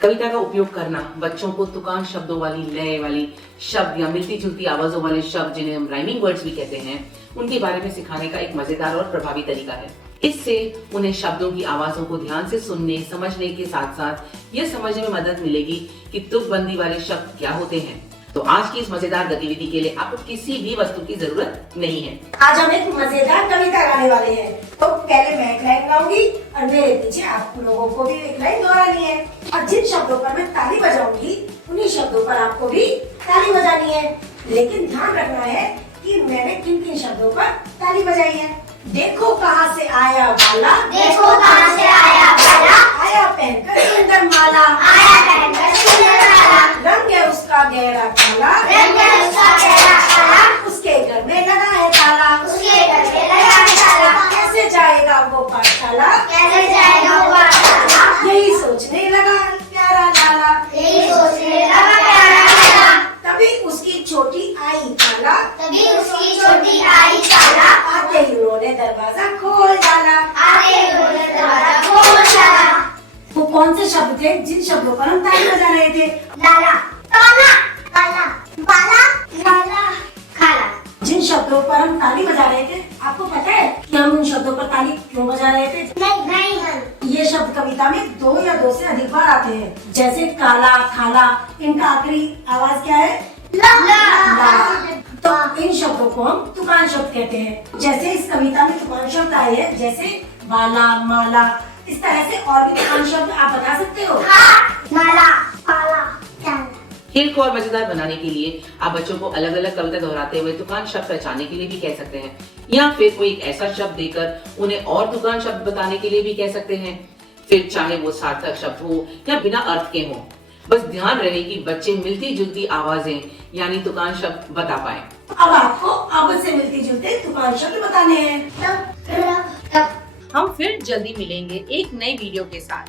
कविता का उपयोग करना बच्चों को तुकान शब्दों वाली लय वाली शब्द या मिलती जुलती आवाजों वाले शब्द, जिन्हें हम राइमिंग वर्ड्स भी कहते हैं, उनके बारे में सिखाने का एक मजेदार और प्रभावी तरीका है। इससे उन्हें शब्दों की आवाजों को ध्यान से सुनने समझने के साथ साथ यह समझने में मदद मिलेगी कि तुकबंदी वाले शब्द क्या होते हैं। तो आज की इस मजेदार गतिविधि के लिए आपको किसी भी वस्तु की जरूरत नहीं है। आज हम एक मजेदार कविता गाने वाले हैं। तो पहले मैं एक लाइन गाऊंगी और मेरे पीछे आप लोगों को भी एक लाइन दोहरानी है, और जिन शब्दों पर मैं ताली बजाऊंगी उन्हीं शब्दों पर आपको भी ताली बजानी है। लेकिन ध्यान रखना है कि मैंने किन किन शब्दों पर ताली बजाई है। देखो कहाँ से आया बाला, देखो कहाँ से आया बाला, आया पहनकर सुंदर माला, आया पहनकर सुंदर माला, रंग है उसका गहरा काला, रंग है उसका गहरा काला, उसके घर में लगा है ताला, उसके घर में लगा है ताला, कैसे जाएगा वो पाठशाला, कैसे जाएगा वो पाठशाला, यही सोचने लगा प्यारा लाला, यही सोचने लगा प्यारा लाला, तभी उसकी छोटी आई ताला, तभी उसकी छोटी आई ताला, आते ही उन्होंने दरवाजा खोल डाला। आगे उन्होंने दरवाजा खोल डाला। वो कौन से शब्द थे जिन शब्दों पर हम ताली बजा रहे थे? लाला, ताला, ताला, बाला, लाला, खाला। जिन शब्दों पर हम ताली बजा रहे थे, आपको पता है कि हम उन शब्दों पर ताली क्यों बजा रहे थे? नहीं। ये शब्द कविता में 2 या 2 से अधिक बार आते हैं, जैसे काला, थाला। इनका आखिरी आवाज क्या है? ला। तो इन शब्दों को हम तुकान शब्द कहते हैं। जैसे इस कविता में तुकान शब्द आए हैं, जैसे बाला, माला, इस तरह से और भी तुकान शब्द आप बता सकते हो। माला, पाला, चांद। खेल को और मजेदार बनाने के लिए आप बच्चों को अलग अलग कविता दोहराते हुए तुकान शब्द पहचानने के लिए भी कह सकते हैं, या फिर कोई एक ऐसा शब्द देकर उन्हें और तुकान शब्द बताने के लिए भी कह सकते हैं, फिर चाहे वो सार्थक शब्द हो या बिना अर्थ के हो। बस ध्यान रहे कि बच्चे मिलती जुलती आवाजें यानी तुकान शब्द बता पाए। अब आपको अब से मिलती जुलते तुकान शब्द बताने हैं। तब हम फिर जल्दी मिलेंगे एक नई वीडियो के साथ।